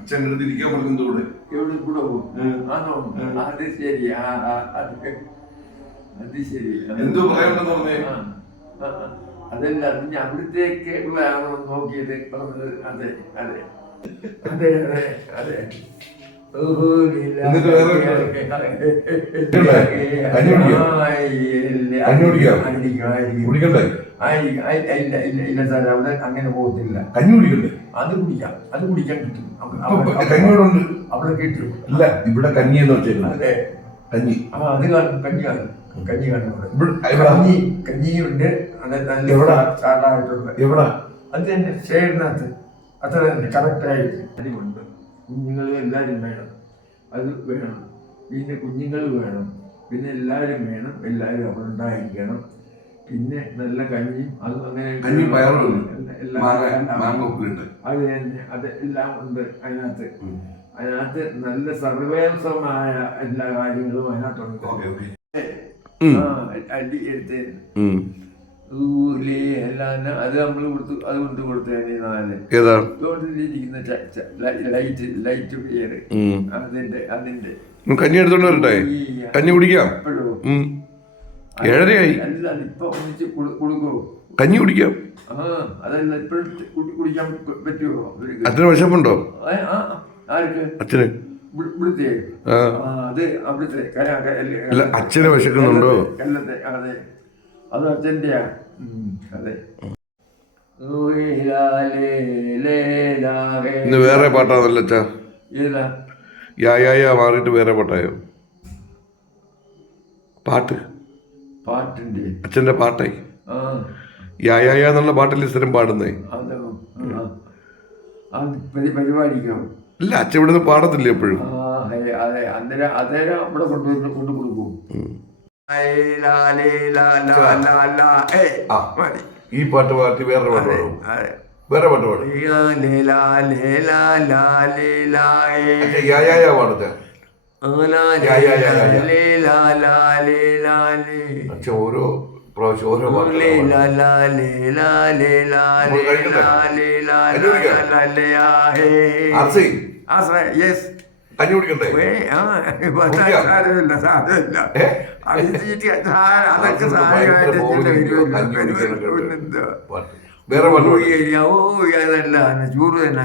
അച്ഛൻ പറഞ്ഞൂടെ എവിടെ കൂടെ ആണോ? അത് ശരി. അത് ശരി. എന്തോ പറയാനുണ്ടെന്ന് പറഞ്ഞേ. അതല്ല, അത് അവിടത്തേക്ക് നോക്കിയത് പറഞ്ഞത്. അതെ അതെ അതെ അതെ അതെ. അങ്ങനെ പോകത്തില്ല. കഞ്ഞി കുടിക്കണ്ടേ? അത് കുടിക്കാം, അത് കുടിക്കാൻ കിട്ടും. അവിടെ കിട്ടും. ഇല്ല, ഇവിടെ കഞ്ഞി എന്ന് വെച്ചേക്കുന്നത്. അതെ, കഞ്ഞി. അത് കാണും, കഞ്ഞി കാണും. കഞ്ഞി കാണും. കഞ്ഞിയുണ്ട്. ചാടായിട്ടുണ്ട്. എവിടെ? അത് തന്നെ ഷെയറിനകത്ത്. അത്ര തന്നെ കറക്റ്റായിട്ട് അടിമുണ്ട്. കുഞ്ഞുങ്ങളും എല്ലാവരും വേണം. അത് വേണം. പിന്നെ കുഞ്ഞുങ്ങൾ വേണം. പിന്നെ എല്ലാവരും വേണം. എല്ലാവരും അവിടെ ഉണ്ടായിരിക്കണം. പിന്നെ നല്ല കഞ്ഞിയും അതും അങ്ങനെ അത് തന്നെ. അത് എല്ലാം ഉണ്ട് അതിനകത്ത്. അതിനകത്ത് നല്ല സർവേസമായ എല്ലാ കാര്യങ്ങളും അതിനകത്തുണ്ട്. അടി എടുത്ത് അത് നമ്മൾ കൊടുത്തു. അത് കൊണ്ട് കൊടുത്തതിന് ലൈറ്റ് പിയർ അതിന്റെ കഞ്ഞി എടുത്തോണ്ട് വരട്ടെ? കഞ്ഞി കുടിക്കാം. 7:30 ഇപ്പൊ ഒന്നിച്ച് കൊടുക്കോ? കഞ്ഞി കുടിക്കാം. അതല്ല, ഇപ്പോഴും കുടിക്കാൻ പറ്റുമോ? അച്ഛന് വിശപ്പുണ്ടോ? ആർക്ക്? അച്ഛന്. ഇവിടുത്തെ അത് അവിടുത്തെ അല്ല, അച്ഛന് വിശക്കുന്നുണ്ടോ? കൊല്ലത്തെ. അതെ, അത് അച്ഛൻ്റെയാ. അതെ. ഇന്ന് വേറെ പാട്ടാണല്ലോ അച്ഛാ. ഏതാ? യാ മാറിയിട്ട് വേറെ പാട്ടായോ? പാട്ടിന്റെ അച്ഛന്റെ പാട്ടായി. യാ എന്നുള്ള പാട്ടല്ലേ സ്ഥിരം പാടുന്നേ? പരിപാടിക്കോ? ഇല്ല, അച്ഛൻ ഇവിടുന്ന് പാടത്തില്ല എപ്പോഴും. അതെ, അന്നേരം അവിടെ കൊണ്ടു കൊടുക്കും. ഈ പാട്ട് പാടി വേറെ പാട്ട് പാടും. വേറെ പാട്ട് പാടും. പാടുക. അച്ഛൻ ഓരോ പ്രാവശ്യം ഓരോ പാട്ട്. കഞ്ഞി കുടിക്കണ്ടേ? അതൊക്കെ സാധനമായിട്ട് വേറെ ചൂട് തന്നെ.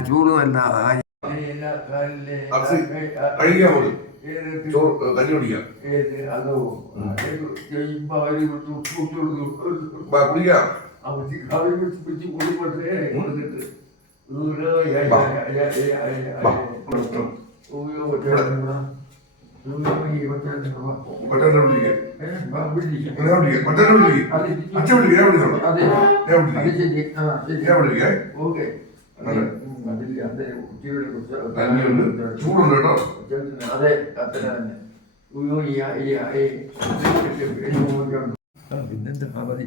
കഞ്ഞി കുടിക്കാം. അതോ ചൂടുണ്ട് കേട്ടോ. അതെ, അത്ര തന്നെ. പിന്നെന്താ മതി.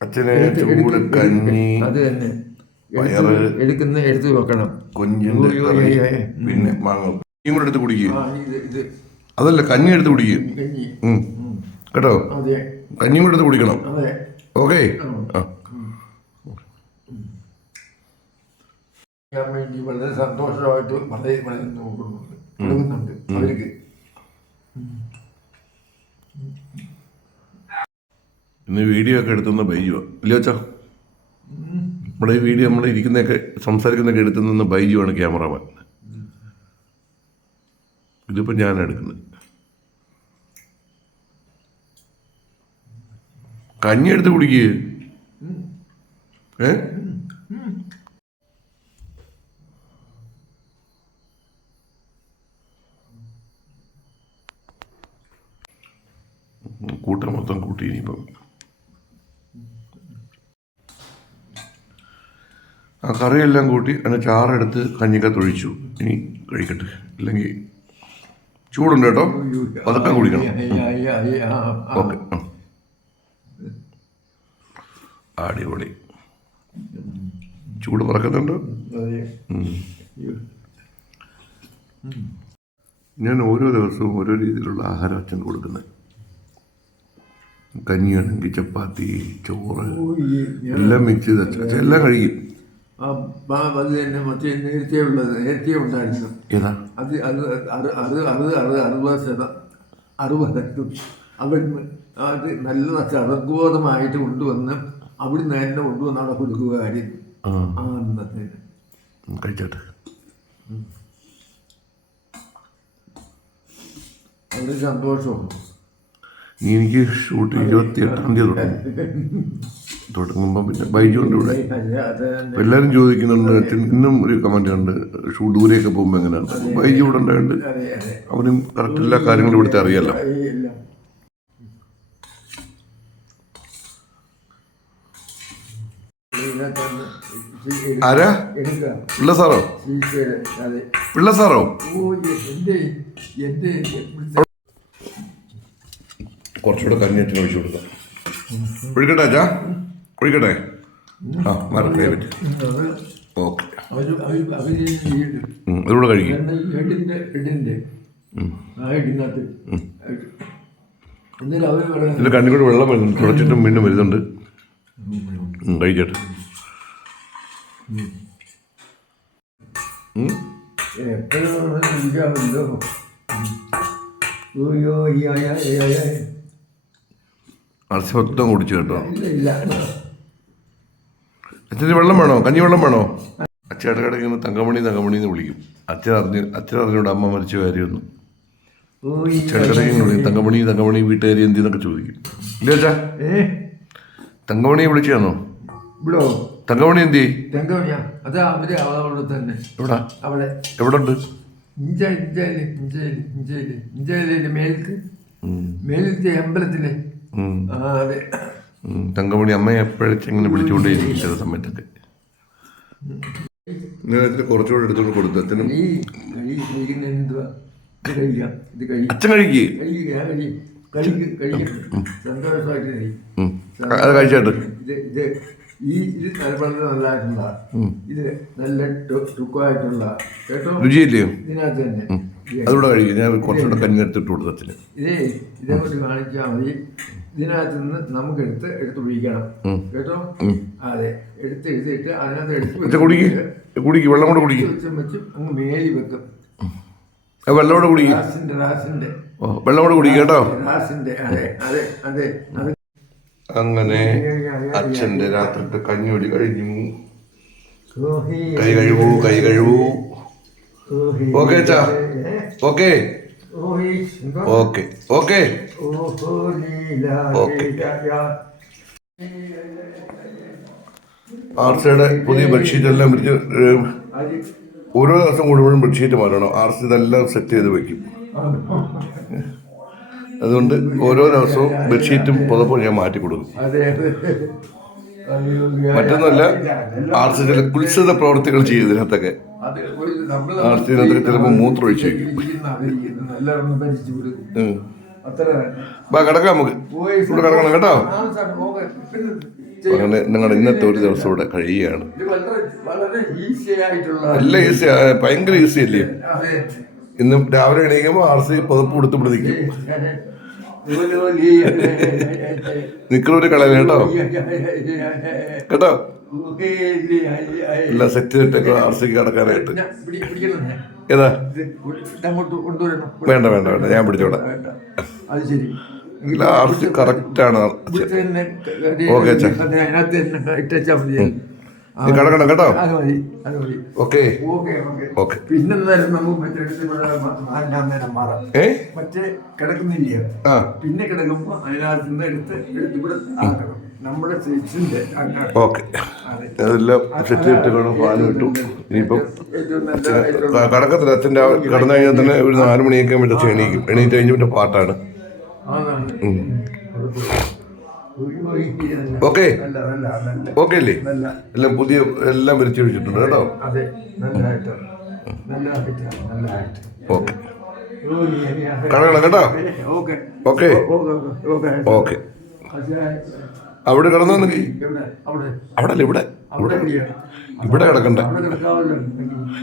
അച്ഛനെ ചൂട് കഞ്ഞി അത് തന്നെ എടുത്ത് വെക്കണം. കൊഞ്ചിന്റെ പിന്നെ മാങ്ങ കൂടെ എടുത്ത് കുടിക്കുക. അതല്ല, കഞ്ഞി എടുത്ത് കുടിക്കുക കേട്ടോ. കഞ്ഞിയും കൂടെ എടുത്ത് കുടിക്കണം. ഓക്കെ. വേണ്ടി വളരെ സന്തോഷമായിട്ട് വളരെ കൊടുക്കുന്നുണ്ട് അവർക്ക്. ഇന്ന് വീഡിയോ ഒക്കെ എടുത്തുന്ന ബൈജുവാ ഇല്ല വെച്ചാ? നമ്മുടെ ഈ വീഡിയോ നമ്മൾ ഇരിക്കുന്നതൊക്കെ സംസാരിക്കുന്നതൊക്കെ എടുത്തുനിന്ന് ബൈജുവാണ് ക്യാമറമാൻ. ഇതിപ്പോൾ ഞാൻ എടുക്കുന്നത്. കഞ്ഞി എടുത്ത് കുടിക്കുക. കൂട്ടം മൊത്തം കൂട്ടി ഇനിയിപ്പം ആ കറിയെല്ലാം കൂട്ടി അതിന് ചാറെടുത്ത് കഞ്ഞിക്കത്തൊഴിച്ചു. ഇനി കഴിക്കട്ടെ, ഇല്ലെങ്കിൽ ചൂടുണ്ട് കേട്ടോ, അതൊക്കെ കുടിക്കണം. ഓക്കെ, അടിപൊളി. ചൂട് പറക്കുന്നുണ്ടോ? ഞാൻ ഓരോ ദിവസവും ഓരോ രീതിയിലുള്ള ആഹാരം അച്ഛൻ കൊടുക്കുന്നത്. കഞ്ഞിയാണെങ്കിൽ ചപ്പാത്തി, ചോറ് എല്ലാം മിക്സ് ചെയ്ത് അച്ഛൻ എല്ലാം കഴിക്കും. അത് തന്നെ മറ്റേ നേരത്തെ ഉണ്ടായിരുന്നു. ഏതാ? അത് 60 അവിടുന്ന് അത് നല്ല ചതബോധമായിട്ട് കൊണ്ടുവന്ന് അവിടുന്ന് തന്നെ കൊണ്ടുവന്ന് അവിടെ കൊടുക്കുക കാര്യം. അന്നത്തെ കഴിച്ചോട്ടെ. ഒരു സന്തോഷവും. എനിക്ക് ഷൂട്ട് 28-ാം തീയതി തുടങ്ങുമ്പോൾ പിന്നെ ബൈജുണ്ട് ഇവിടെ. എല്ലാവരും ചോദിക്കുന്നുണ്ട്, അച്ഛൻ ഇന്നും ഒരു കമന്റ് ഉണ്ട്, ദൂരെയൊക്കെ പോകുമ്പോൾ എങ്ങനെയാണ്. ബൈജു ഇവിടെ ഉണ്ടായിട്ട് അവനും കറക്റ്റ് എല്ലാ കാര്യങ്ങളും ഇവിടുത്തെ അറിയാലോ. ആരാ? പിള്ള സാറോ? പിള്ള സാറോ? കുറച്ചുകൂടെ കഞ്ഞി അച്ഛൻ ഒഴിച്ചു കൊടുക്കാം. ഒഴിക്കട്ടെ അച്ഛാ, ഒഴിക്കട്ടെ. ആ മറക്കേ പറ്റി. ഓക്കെ, അതുകൂടെ കഴിക്കും. ഇതിൻ്റെ കണ്ണി കൂടെ വെള്ളം വരുന്നുണ്ട്, തുടച്ചിട്ടും വീണ്ടും വരുന്നുണ്ട്. കഴിക്കട്ടെ. മത്സ്യമൊത്തം കുടിച്ചു കേട്ടോ. അച്ഛന് വെള്ളം വേണോ? കഞ്ഞി വെള്ളം വേണോ? അച്ഛൻ ഇടയ്ക്കിടയ്ക്ക് തങ്കമണി എന്ന് വിളിക്കും. അച്ഛൻ അറിഞ്ഞൂടെ അമ്മ മരിച്ച കാര്യമൊന്നും. ഇടയ്ക്കിടയ്ക്ക് വിളിക്കും തങ്കമണി വീട്ടുകാരി എന്തിന്നൊക്കെ ചോദിക്കും. ഇല്ല അച്ഛാ, തങ്കമണിയെ വിളിച്ചാന്നോ? തങ്കമണി എന്തി? എവിടാ? എവിടെ ഉണ്ട്? മേലത്തെ അമ്പലത്തിലെ. തങ്കമണി അമ്മയെ എപ്പോഴെങ്ങനെ വിളിച്ചുകൊണ്ടേയിരിക്കും ചില സമയത്തൊക്കെ. കുറച്ചുകൂടെ എടുത്തോണ്ട് കൊടുത്തു അച്ഛനും. അച്ഛൻ കഴിക്കേ? അത് കഴിച്ചാട്ട്. ഇത് നല്ലതായിട്ടുള്ള, ഇത് നല്ല ടുക്കായിട്ടുള്ള കേട്ടോ, രുചിയില്ലയോ? ഇതിനകത്ത് തന്നെ അതുകൂടെ കഴിക്കും. ഞാൻ കുറച്ചുകൂടെ കഞ്ഞി എടുത്തിട്ട് കൊടുത്തു അച്ഛന്. ഇതേക്കൂട്ട് കാണിച്ചാൽ മതി. ഇതിനകത്ത് നിന്ന് നമുക്ക് എടുത്ത് പിടിക്കണം കേട്ടോ. അതെ, എടുത്തിട്ട് അതിനകത്ത് കുടിക്കും. വെള്ളം കൂടെ കുടിക്കും. വെച്ച് അങ്ങ് മേലി വെക്കും. വെള്ളം കൂടെ കുടിക്കും. റാസിന്റെ വെള്ളം കൂടെ കുടിക്കും കേട്ടോ. റാസിന്റെ. അതെ അതെ അതെ അതെ. അങ്ങനെ അച്ഛൻ്റെ രാത്രിത്തെ കഞ്ഞിയൊടി കഴിഞ്ഞു. കൈ കഴുകൂ. ഓക്കെ അച്ഛാ, ഓക്കെ ഓക്കെ ഓക്കെ ഓക്കെ. ആർസിയുടെ പുതിയ ബെഡ്ഷീറ്റ് എല്ലാം വിരിച്ച് ഓരോ ദിവസം കൂടുമ്പോഴും ബെഡ്ഷീറ്റ് മാറണം. ആർസി ഇതെല്ലാം സെറ്റ് ചെയ്ത് വെക്കും. അതുകൊണ്ട് ഓരോ ദിവസവും ബെഡ്ഷീറ്റും പുതപ്പും ഞാൻ മാറ്റി കൊടുക്കും. മറ്റൊന്നുമല്ല, ആർസി ചില കുത്സിത പ്രവർത്തികൾ ചെയ്യും ഇതിനകത്തൊക്കെ. ആർസിനകത്തൊക്കെ ചിലപ്പോൾ മൂത്രം ഒഴിച്ചു വയ്ക്കും. കിടക്കാം, നമുക്ക് ഇവിടെ കിടക്കണം കേട്ടോ. അങ്ങനെ നിങ്ങളുടെ ഇന്നത്തെ ഒരു ദിവസം ഇവിടെ കഴിയുകയാണ്. എല്ലാം ഈസി, ഭയങ്കര ഈസി അല്ലേ? ഇന്നും രാവിലെ എണീക്കുമ്പോൾ ആർസി പുതപ്പ് കൊടുത്ത് ഇവിടെ നിൽക്കും. നിക്കളൊരു കളയല കേട്ടോ. എല്ലാം സെറ്റ് ചെയ്തിട്ടൊക്കെ ആർസിക്ക് കിടക്കാനായിട്ട്. ഏതാ? വേണ്ട, ഞാൻ പിടിച്ചോടാ. ആർസി കറക്റ്റാണ്. ഓക്കെ അച്ഛാ, നീ കിടക്കണം കേട്ടോ. Okay okay. പിന്നെ മറ്റേ കിടക്കുന്നില്ല, പിന്നെ കിടക്കുമ്പോ അതിനകത്ത് നിന്ന് എടുത്ത് ഇവിടെ ആക്കണം. നമ്മുടെ സ്വിച്ചിന്റെ. ഓക്കെ, അതെല്ലാം സെറ്റ് ചെയ്തിട്ട് പാല് കിട്ടും. ഇനിയിപ്പം കടക്കത്തില്ല. അച്ഛൻ്റെ കിടന്നു കഴിഞ്ഞാൽ തന്നെ ഒരു 4 മണിയൊക്കെ എണീക്കും. എണീറ്റ് കഴിഞ്ഞ് പിന്നെ പാട്ടാണ്. ഓക്കെ നല്ല നല്ല നല്ല ഓക്കെ അല്ലേ? നല്ല എല്ലാം പുതിയ എല്ലാം വരച്ചു വെച്ചിട്ടുണ്ട് കേട്ടോ. അതെ നല്ലതായിട്ട് നല്ലതായിട്ട് നല്ലതായിട്ട് ഓക്കെ കാണണം കേട്ടോ. ഓക്കെ ഓക്കെ ഓക്കെ ഓക്കെ അവിടെ കിടന്നെങ്കിൽ അവിടെ അവിടെ അല്ല ഇവിടെ അവിടെ ഇവിടെ കിടക്കണ്ട, അവിടെ കിടക്കാമല്ലോ.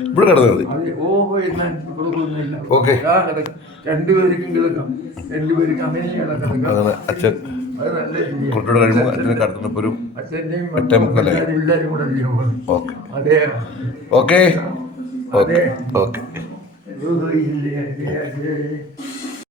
ഇവിടെ കിടന്നാൽ മതി. ഓഹോ എന്നാൽ കൊടുക്കുന്നില്ല. ഓക്കെ രണ്ടുപേർക്കും കിടക്കാം, രണ്ടുപേർക്കും അങ്ങനെ കിടക്കാം. അങ്ങനെ അച്ഛൻ അത് നല്ല രീതിയാണ്. കുറച്ചുകൂടെ കഴിയുമ്പോൾ അച്ഛനെ കടത്തുന്നപ്പോൾ ഒരു അച്ഛൻ്റെയും 8:45. എല്ലാവരും കൂടെ അല്ലയോ? ഓക്കെ അതെ ഓക്കെ ഓക്കെ ഓക്കെ ഓ, ഇല്ലേ, അതെ, അതെ.